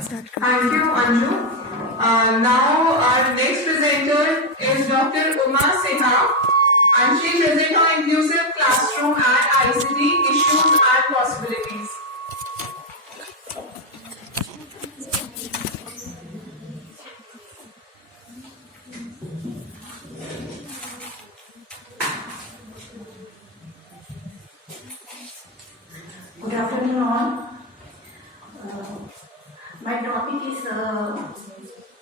Thank you, Anju. Now our next presenter is Dr. Uma Sinha, and she presents on inclusive classroom and ICT issues and possibilities. Good afternoon all. My topic is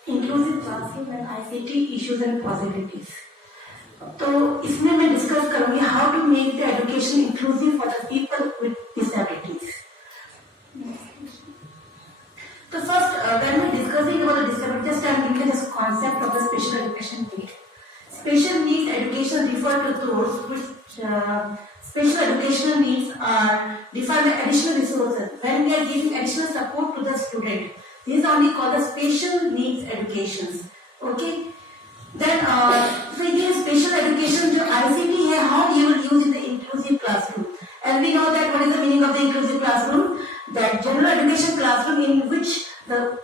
inclusive classroom and ICT issues and possibilities. तो इसमें मैं discuss करूंगी how to make the education inclusive for the people with disabilities. So first, when we're discussing about the disabilities, I'm giving this concept of the special education need. Special needs education refer to those which special educational needs are defined by additional resources. When we are giving additional support to the student, these are only called the special needs educations. Okay. Then, so ये special education जो ICT है, how you will use in the inclusive classroom. And we know that what is the meaning of the inclusive classroom? That general education classroom in which the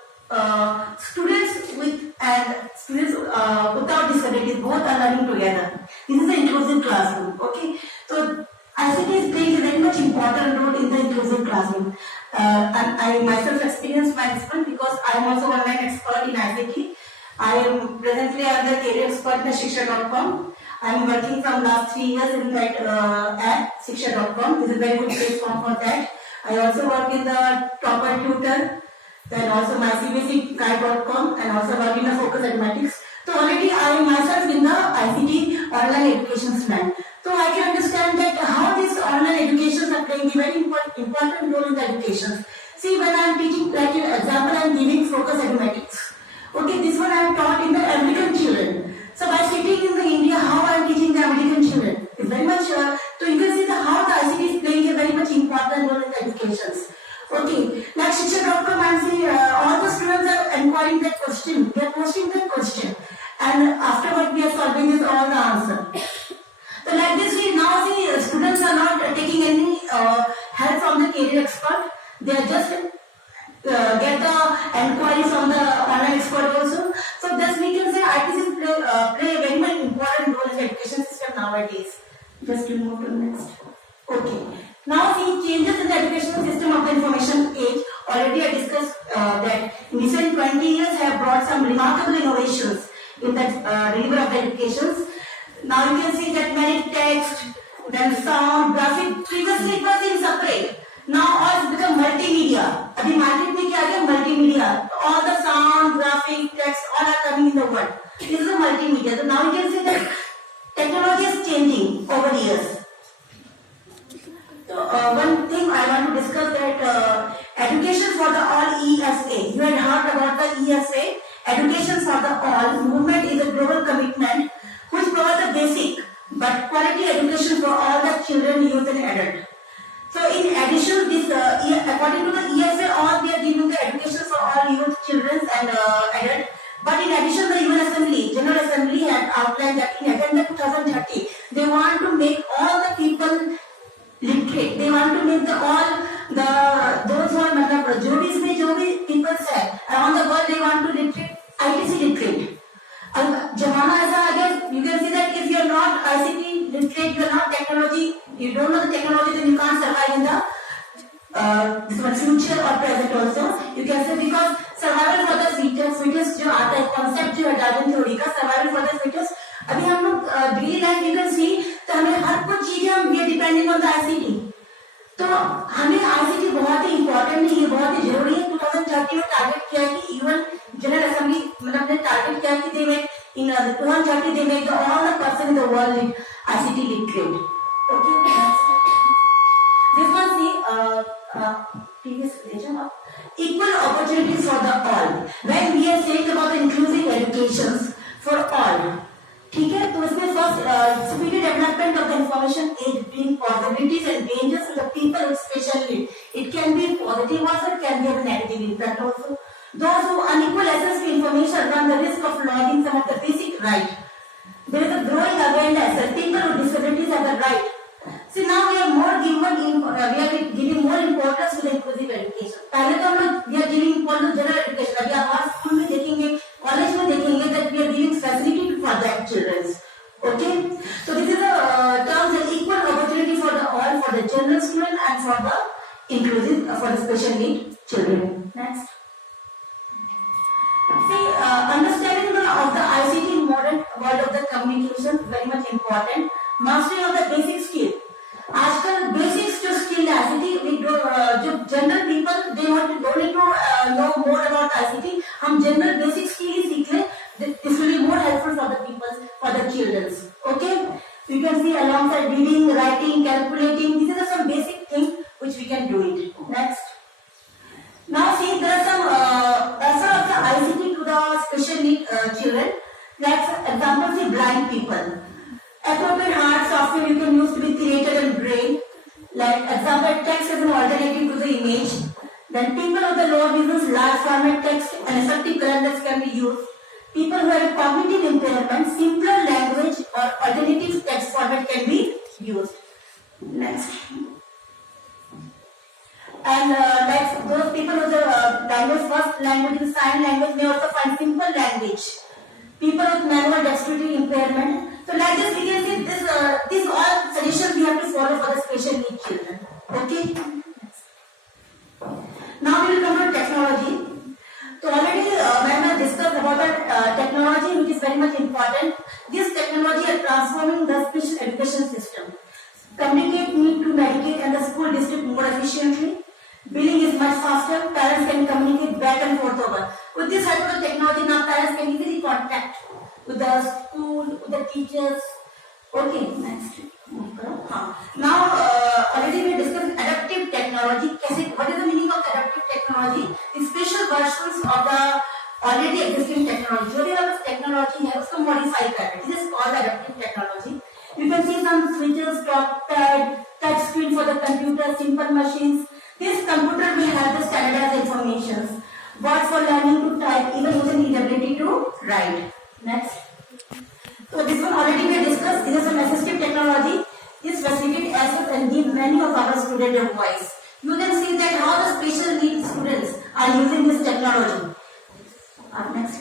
students with and students without disabilities both are learning together. This is the inclusive classroom. Okay. So ICT is playing a very much important role in the inclusive classroom. And I myself experienced my experience because I am also online expert in ICT. I am presently the career expert at Shiksha.com. I am working from last 3 years in that at Shiksha.com. This is a very good platform for that. I also work in the Topper Tutor, then also my CBC Guide.com, and also work in the Focus Mathematics. So already I am myself in the ICT online education plan. So I can understand that how these online educations are playing a very important role in the education. See, when I am teaching, like an example, I am giving Focus Mathematics. Okay, this one I am taught in the American children. So by sitting in the India, how I am teaching the American children is very much. So you can see how the ICT is playing a very much important role in the educations. Okay, like Shiksha.com, I am seeing all the students are inquiring that question. They are posting that question, and afterward we are solving this all the answer. So like this, we now see students are not taking any help from the career expert. They are just get the enquiry from the online expert also. So thus we can say ITC play a very much important role in the education system nowadays. Just to move to the next. Okay. Now see changes in the educational system of the information age. Already I discussed that recent 20 years have brought some remarkable innovations in the delivery of the educations. Now you can see that many text, then sound, graphic. Previously it was in separate. Now all has become multimedia. अभी market में क्या आ गया multimedia. All the sound, graphic, text, all are coming in the world. This is a multimedia. So now you can see that technology is changing over the years. So one thing I want to discuss that education for the all ESA. You had heard about the ESA. Education for the all movement is a global commitment which provides the basic but quality education for all the children, youth and adult. So in addition, this according to the ESA, all we are giving the education for all youth, children and adult. But in addition, the UN Assembly, General Assembly had outlined that in Agenda 2030, they want to make all the people literate. They want to make those who are मतलब जो भी इसमें जो भी people है around the world, they want to literate ITC literate. अब जमाना ऐसा आ गया, you can see that if you are not ICT literate, you are not technology, you don't know the technology, then you can't survive in the future or present also. You can say because survival for the fittest जो आता है concept जो है Darwin theory का survival for the fittest. अभी हम लोग daily life you can see तो हमें हर कुछ चीजें हम we are depending on the ICT. तो हमें ICT बहुत ही important है, ये बहुत ही जरूरी है. 2030 में टारगेट किया है कि इवन जनरल असेंबली मतलब ने टारगेट किया कि they make in 2030 they make all the person in the world ICT literate. Okay. This was the previous page. Equal opportunities for the all. When we are saying about the inclusive educations for all, ठीक है, तो इसमें first speedy development of the information age bring possibilities and dangers to the people with special need. It can be positive also, it can be a negative impact also. Those who unequal access to information run the risk of losing some of the basic right. There is a growing awareness that people with disabilities have the right. See now we are giving more importance to the inclusive education. पहले तो हम लोग we are giving importance to general कभी आप हर school में देखेंगे, college में देखेंगे that we are giving facility for that children. Okay, so this is a terms of equal opportunity for the all, for the general student and for the inclusive, for the special need children. Next. See, understanding of the ICT in modern world of the communication very much important. Mastering of the basic skill. आजकल basics जो skill है ICT, जो general people they don't need to know more about ICT, हम general basic skill ही सीख लें. This will be more helpful for the peoples, for the childrens. Okay, you can see alongside reading, writing, calculating, these are some basic things which we can do it. Next. Now see, there are some offer of the ICT to the special need children. Like example, say blind people. Appropriate hard software you can use to be created in brain. Like example, text as an alternative to the image. Then people with the lower vision, large format text and effective calendars can be used. People who have cognitive impairment, simpler language or alternative text format can be used. Next. And like those people with the language, first language is sign language, may also find simple language. People with manual dexterity impairment. So like this we can see these all suggestions we have to follow for the special needs children. Okay. Now we will come to technology. So already when I discussed about the technology, which is very much important. This technology is transforming the special education system. Communicate need to medicate and the school district more efficiently. Billing is much faster. Parents can communicate back and forth over. With this type of technology, now parents can easily contact with the school, with the teachers. Okay, next. Now already we discussed adaptive technology. What is the meaning of adaptive technology? The special versions of the already existing technology. जो भी हमारे technology है उसको modify करना. This is called adaptive technology. You can see some switches, pad, touch screen for the computer, simple machines. This computer will have the standardized information. Words for learning to type, even with the ability to write. Next. So this one already we discussed. This is some assistive technology. This facilitates access and give many of our students a voice. You can see that how the special needs students are using this technology. Next.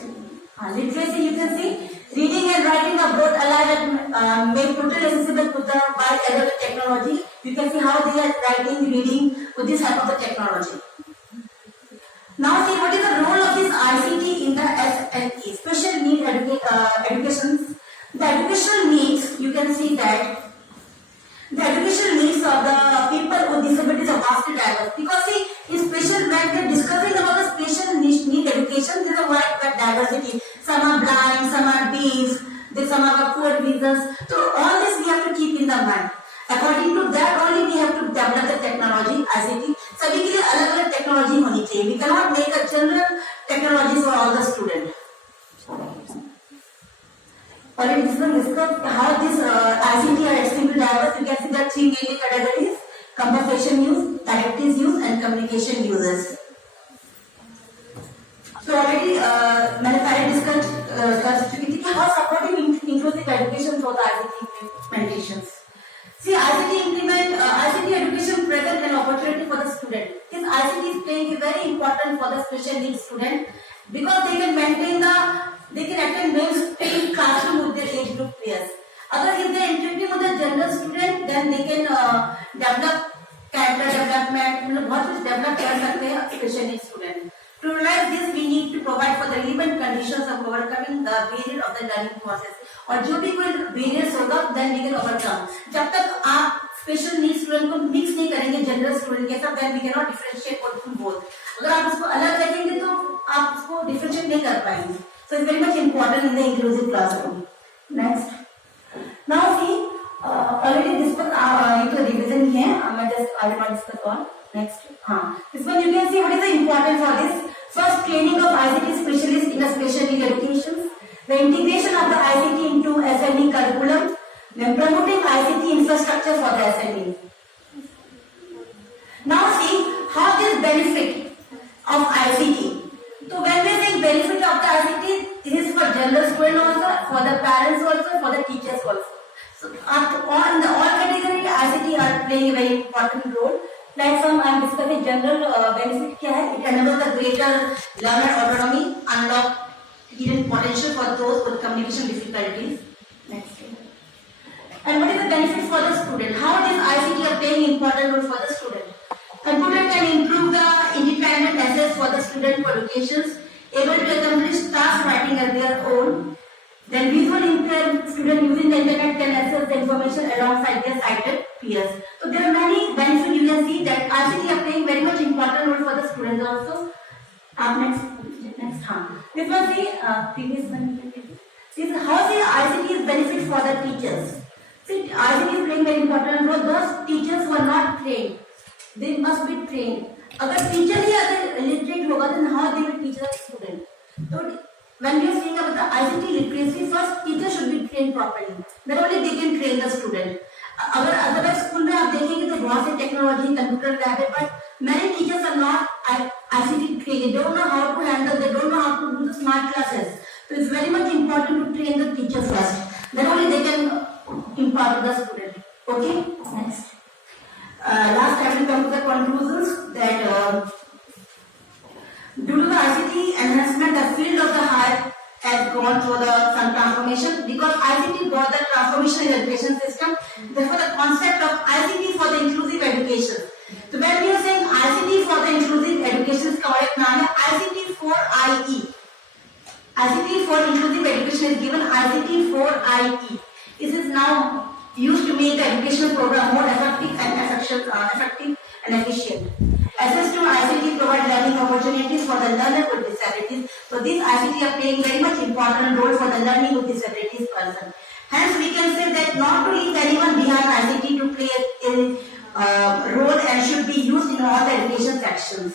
Literacy, you can see reading and writing are both alive and made totally accessible to the by adult technology. You can see how they are writing, reading with this help of the technology. Now see what is the role of this ICT in the SNE, special need education. The educational needs, you can see that the educational needs of the people with disabilities are vastly diverse. Because see, in special, when we are discussing about the special need education, there is a wide diversity. Some are blind, some are deaf, some are poor visions. So all this we have to keep in the mind. According to that only we have to develop the technology ICT. सभी के लिए अलग-अलग technology होनी चाहिए. We cannot make a general technology for all the students. Already this one discussed how this ICT are extremely diverse. You can see the three main categories: conversation use, directives use, and communication uses. So already मैंने पहले discuss कर चुकी थी कि how supporting inclusive education for the ICT implementations. See, ICT education present an opportunity for the student. This ICT is playing a very important for the special needs student because they can attend mainstream classroom with their age group peers. Other if they interview with the general student, then they can develop character development, मतलब बहुत कुछ develop कर सकते हैं special needs student. To realize this, we need to provide for the relevant conditions of overcoming the barrier of the learning process. और जो भी कोई barriers होगा, then we can overcome. जब तक आप special needs student को mix नहीं करेंगे general student के साथ, then we cannot differentiate between both. अगर आप उसको अलग रखेंगे तो आप उसको differentiate नहीं कर पाएंगे. So it's very much important in the inclusive classroom. Next. Now see, already this one ये तो revision ही है. मैं just I will discuss on. Next. This one you can see what is the importance for this. First, training of ICT specialists in a special need education. The integration of the ICT into SNE curriculum. Then promoting ICT infrastructure for the SNE. Now see how this benefit of ICT. So when we say benefit of the ICT, this is for general student also, for the parents also, for the teachers also. So in the all category, ICT are playing a very important role. Like some I am discussing general benefit क्या है? It enables the greater learner autonomy, unlock hidden potential for those with communication difficulties. Next. And what is the benefit for the student? How does ICT are playing important role for the student? Computer can improve the independent access for the student for educations, able to accomplish task writing at their own. Then visual impaired student using the internet can access the information alongside their sighted peers. So there are many benefits. You can see that ICT are playing very much important role for the students also. Next harm. This was the previous one. This is how the ICT is benefit for the teachers. See, ICT is playing very important role. Those teachers who are not trained, they must be trained. अगर teacher ही अगर illiterate होगा, then how they will teach the student? So when we are saying about the ICT literacy, first teacher should be trained properly. Then only they can train the student. अगर otherwise school में आप देखेंगे तो बहुत से technology computer lab है, but many teachers are not ICT trained. They don't know how to handle. They don't know how to do the smart classes. So it's very much important to train the teachers first. Then only they can impart to the student. Okay. Next. Last I will come to the conclusions that due to the ICT enhancement, the field of the higher has gone through some transformation because ICT brought the transformation in education system. Therefore, the concept of ICT for the inclusive education. So when we are saying ICT for the inclusive education, इसका और एक नाम है ICT for IE. ICT for inclusive education is given ICT for IE. This is now used to make the educational program more effective and efficient. Access to ICT provide learning opportunities for the learner with disabilities. So these ICT are playing very much important role for the learning with disabilities person. Hence we can say that not to leave anyone behind, ICT to play a role and should be used in all the education sections.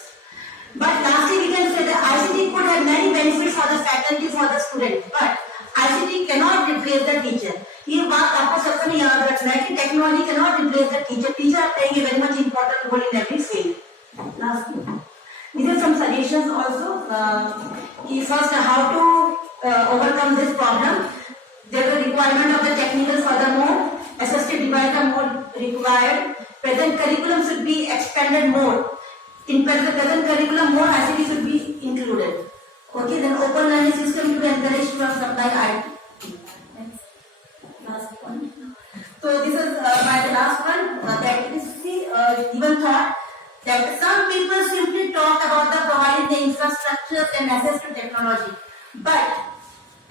But lastly we can say that ICT could have many benefits for the faculty, for the student, but ICT cannot replace the teacher. ये बात आपको सबको याद रखना है कि technology cannot replace the teacher. Teacher are playing a very much important role in every field. Lastly, these are some suggestions also. First, how to overcome this problem. There is a requirement of the technical furthermore. Assistive devices are more required. Present curriculum should be expanded more. In present curriculum, more ICT should be included. Okay, then open learning system to encourage to supply IT. Last one. So this is my last one. That is the given thought that some people simply talk about the providing the infrastructures and access to technology, but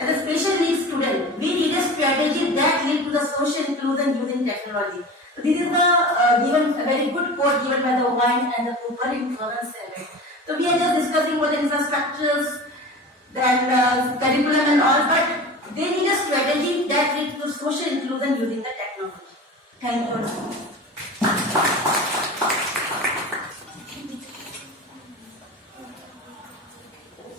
as a special needs student, we need a strategy that leads to the social inclusion using technology. So this is the given a very good quote given by the Wine and the Cooper in 2007. So we are just discussing what the infrastructures, then curriculum and all, but they need a strategy that leads to social inclusion using the technology. Thank you.